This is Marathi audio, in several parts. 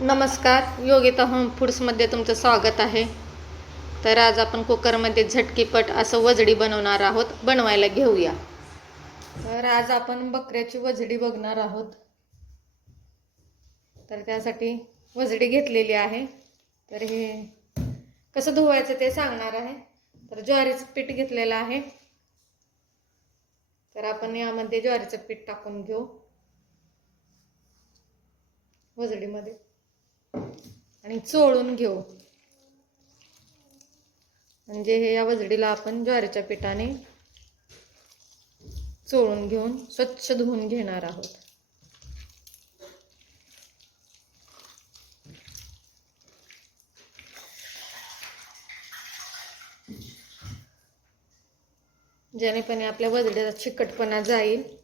नमस्कार योगिता होम फूड्समध्ये तुमचं स्वागत आहे. तर आज आपण कुकरमध्ये झटकीपट असं वजडी बनवणार आहोत बनवायला घेऊया. तर आज आपण बकऱ्याची वजडी बघणार आहोत. तर त्यासाठी वजडी घेतलेली आहे. तर हे कसं धुवायचं ते सांगणार आहे. तर ज्वारीचं पीठ घेतलेलं आहे. तर आपण यामध्ये ज्वारीचं पीठ टाकून घेऊ. वजडीमध्ये. आणि चोळून घेऊ. म्हणजे हे या वजडीला आपण ज्वारीच्या पिठाने चोळून घेऊन स्वच्छ धुवून घेणार आहोत. ज्याने आपल्या वजडीचा चिकटपणा जाईल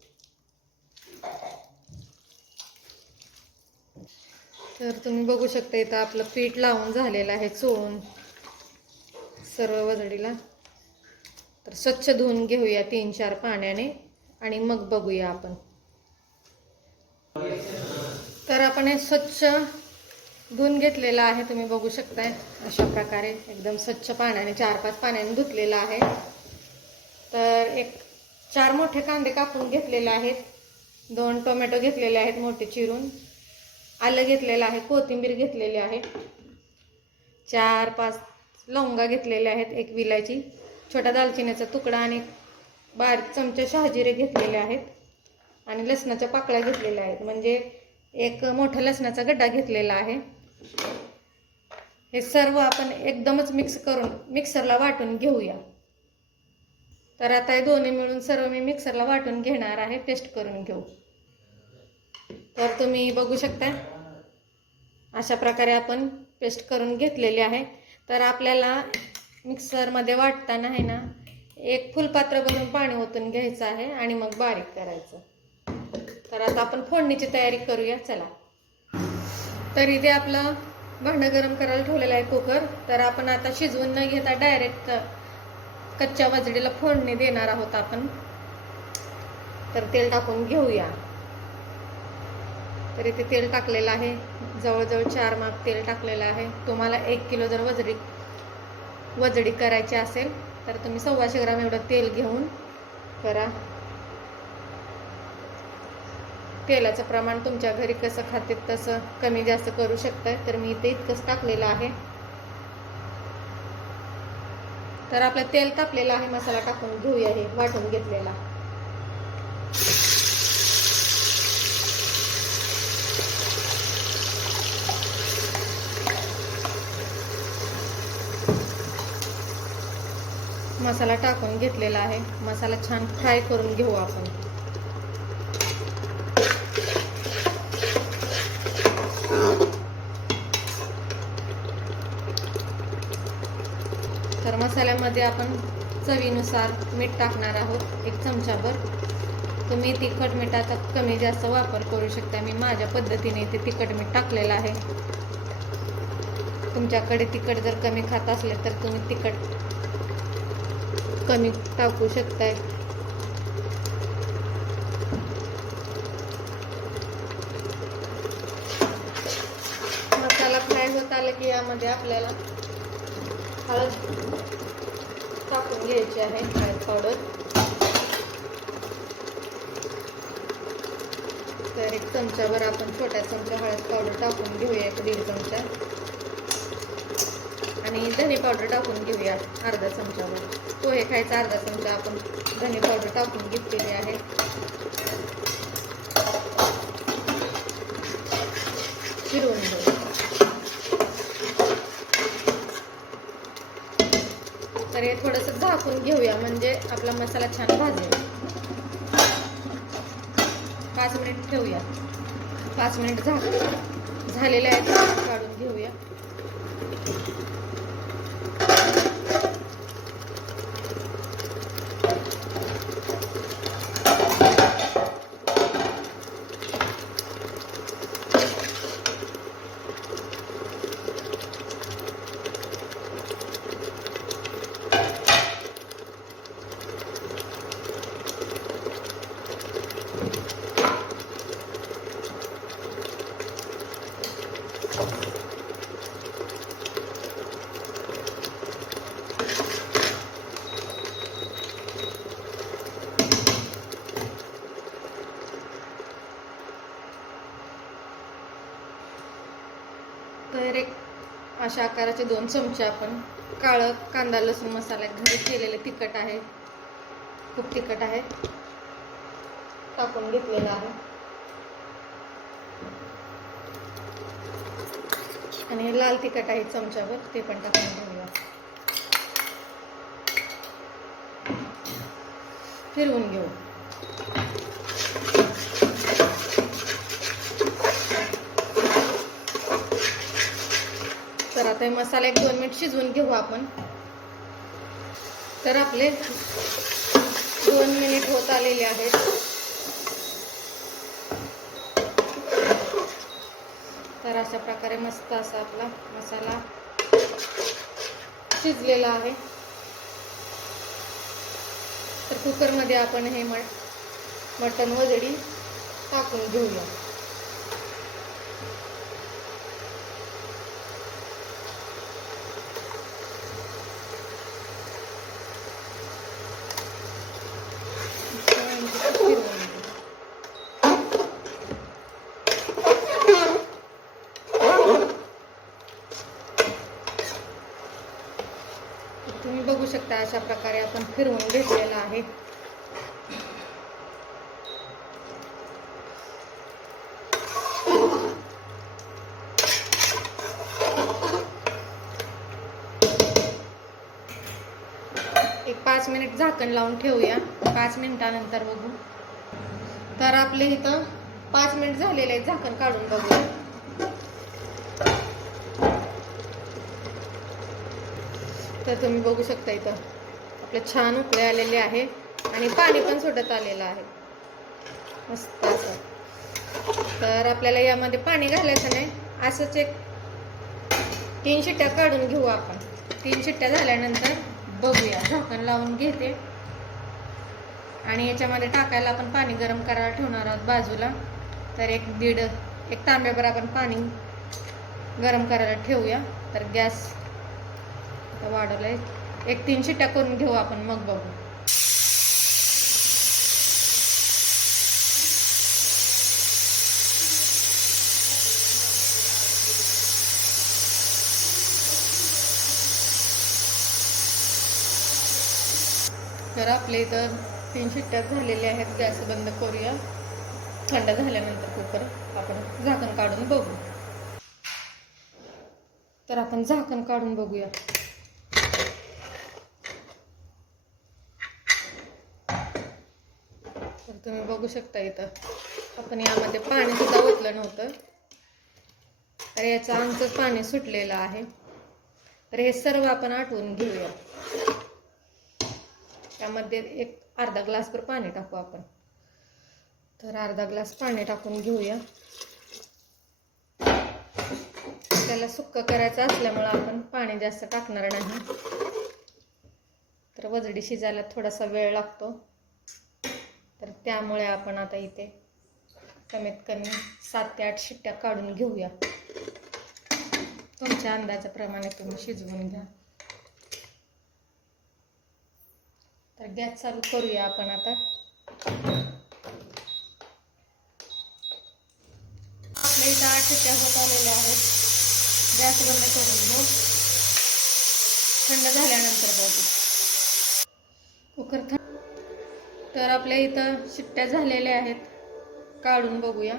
तर तुम्ही बघू शकता इथं आपलं पीठ लावून झालेलं आहे चोळून. सर्व वजडीला. तर स्वच्छ धुवून घेऊया तीन चार पाण्याने आणि मग बघूया आपण. तर आपण हे स्वच्छ धुवून घेतलेलं आहे तुम्ही बघू शकताय. अशा प्रकारे एकदम स्वच्छ पाण्याने चार पाच पाण्याने धुतलेलं आहे. तर एक चार मोठे कांदे कापून घेतलेले आहेत. दोन टोमॅटो घेतलेले आहेत मोठे चिरून. आलं घेतलेलं आहे कोथिंबीर घेतलेली आहे. चार पाच लवंगा घेतलेल्या आहेत एक विलायची छोटा दालचिनीचा तुकडा आणि बारीक चमचे शहाजिरे घेतलेले आहेत. आणि लसणाच्या पाकळ्या घेतलेल्या आहेत म्हणजे एक मोठा लसणाचा गड्डा घेतलेला आहे. हे सर्व आपण एकदमच मिक्स करून मिक्सरला वाटून घेऊया. तर आता हे दोन्ही मिळून सर्व मी मिक्सरला वाटून घेणार आहे पेस्ट करून घेऊ. तर तुम्ही बघू शकता अशा प्रकारे आपण पेस्ट करून घेतलेली आहे. तर आपल्याला मिक्सरमध्ये वाटताना आहे ना एक फुलपात्र भरून पाणी ओतून घ्यायचं आहे आणि मग बारीक करायचं. तर आता आपण फोडणीची तयारी करूया चला. तर इथे आपलं भांडं गरम करायला ठेवलेलं आहे कुकर. तर आपण आता शिजवून न घेता डायरेक्ट कच्च्या वजडीला फोडणी देणार आहोत आपण. तर तेल टाकून घेऊया. तर इथे तेल टाकलेलं आहे. जवळजवळ चार माग तेल टाकलेलं आहे. तुम्हाला एक किलो जर वजडी वजडी करायची असेल तर तुम्ही सव्वाशे ग्राम एवढं तेल घेऊन करा. तेलाचं प्रमाण तुमच्या घरी कसं खाते तसं कमी जास्त करू शकताय. तर मी इथे इतकंच टाकलेलं आहे. तर आपलं तेल तापलेलं आहे. मसाला टाकून घेऊया हे वाटून घेतलेला. मसाला टाकून घेतलेला आहे. मसाला छान फ्राय करून घेऊ आपण. तर मसाल्यामध्ये आपण चवीनुसार मीठ टाकणार आहोत एक चमचाभर. तुम्ही तिखट मिठाचा कमी जास्त वापर करू शकता. मी माझ्या पद्धतीने इथे तिखट मीठ टाकलेलं आहे. तुमच्याकडे तिखट जर कमी खात असले तर तुम्ही तिखट कमी टाकू शकताय. मसाला फ्राय होत आला की यामध्ये आपल्याला हळद टाकून घ्यायची आहे हळद पावडर. तर एक चमचाभर आपण छोट्या चमचा हळद पावडर टाकून घेऊया एक दीड चमचा. आणि धने पावडर टाकून घेऊया अर्धा चमचावर पोहे खायचा अर्धा चमचा आपण धने पावडर टाकून घेतलेली आहे. फिरवून घेऊ तर हे थोडंसं झाकून घेऊया म्हणजे आपला मसाला छान भाजेल. पाच मिनिट ठेवूया. पाच मिनिट झाक झालेले आहेत काढून घेऊया. तर एक अशा आकाराचे दोन चमचे आपण काळं कांदा लसूण मसाला घरी केलेले तिखट आहे. खूप तिखट आहे. टाकून घेतलेलं आहे. आणि लाल तिखट आहे चमच्यावर ते पण टाकून घेऊया. फिरवून घेऊ. तर आता हे मसाला एक दोन मिनिट शिजवून घेऊ आपण. तर आपले दोन मिनिट होत आलेले आहेत. तर अशा प्रकारे मस्त असा आपला मसाला शिजलेला आहे. तर कुकरमध्ये आपण हे मट मटण वजडी टाकून घेऊया फिरवून घेऊ. तुम्ही बघू शकता अशा प्रकारे आपण फिरवून घेतलेला आहे. एक पाच मिनिट झाकण लावून ठेवूया. पाच मिनिटानंतर बघू. तर आपले इथं पाच मिनिट झालेले आहेत. झाकण काढून बघूया. तर तुम्ही बघू शकता इथं. आपलं छान उकळे आलेले आहे आणि पाणी पण सुटत आलेलं आहे. मस्त असं. तर आपल्याला यामध्ये पाणी घालायचं नाही. असंच एक तीन शिट्ट्या काढून घेऊ आपण. तीन शिट्ट्या झाल्यानंतर बघूया. झाकण लावून घेते. आणि याच्यामध्ये टाकायला आपण पाणी गरम करायला ठेवणार आहोत बाजूला. तर एक दीड एक तांब्यावर आपण पाणी गरम करायला ठेवूया. तर गॅस वाढवला आहे एक तीन शिट्ट्या करून घेऊ आपण मग बघू. तर आपले इथं तीन शिट्ट्या झालेल्या आहेत गॅस बंद करूया. थंड झाल्यानंतर कुकर आपण झाकण काढून बघू. तर आपण झाकण काढून बघूया. तुम्ही बघू शकता इथं. आपण यामध्ये पाणी सुद्धा ओतलं नव्हतं. तर याचं आमचंच पाणी सुटलेलं आहे. तर हे सर्व आपण आटवून घेऊया. त्यामध्ये एक अर्धा ग्लासभर पाणी टाकू आपण. तर अर्धा ग्लास पाणी टाकून घेऊया. त्याला सुक्क करायचं असल्यामुळं आपण पाणी जास्त टाकणार नाही. तर वजडी शिजायला थोडासा वेळ लागतो. तर त्यामुळे आपण आता इथे कमीत कमी सात ते आठ शिट्ट्या काढून घेऊया. तुमच्या अंदाजाप्रमाणे तुम्ही शिजवून घ्या. तर गॅस चालू करूया आपण आता. आपल्या इथं आठ शिट्ट्या होत आलेल्या आहेत. गॅस बंद करून घेऊ. थंड झाल्यानंतर बघू. कुकर थंड तर आपल्या इथं शिट्ट्या झालेल्या आहेत. काढून बघूया.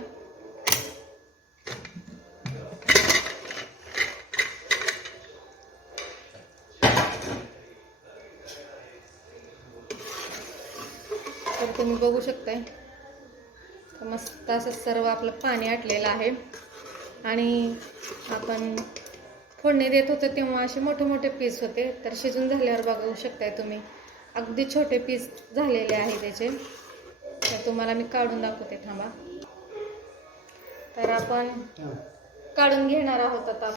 तर तुम्ही बघू शकताय. मस्त असं सर्व आपलं पाणी आटलेलं आहे. आणि आपण फोडणी देत होतो तेव्हा असे मोठे मोठे पीस होते. तर शिजून झाल्यावर बघू शकताय तुम्ही. अगदी छोटे पीस झालेले आहे त्याचे. तर तुम्हाला मी काढून दाखवते थांबा. तर आपण काढून घेणार आहोत आता.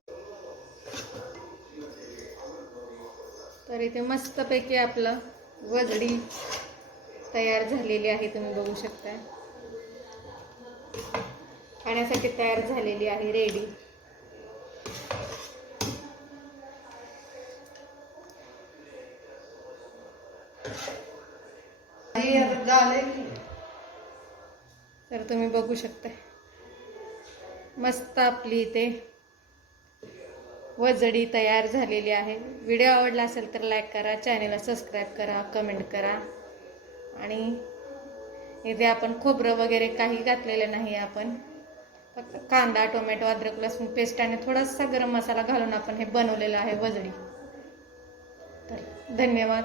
तर इथे मस्तपैकी आपलं वजडी तयार झालेली आहे तुम्ही बघू शकताय. खाण्यासाठी तयार झालेली आहे रेडी. आले की तर तुम्ही बघू शकता मस्त आपली इथे वजडी तयार झालेली आहे. व्हिडिओ आवडला असेल तर लाईक करा चॅनेलला सबस्क्राईब करा कमेंट करा. आणि इथे आपण खोबरं वगैरे काही घातलेलं नाही आपण. फक्त कांदा टोमॅटो अद्रक लसूण पेस्ट आणि थोडासा गरम मसाला घालून आपण हे बनवलेलं आहे वजडी. तर धन्यवाद.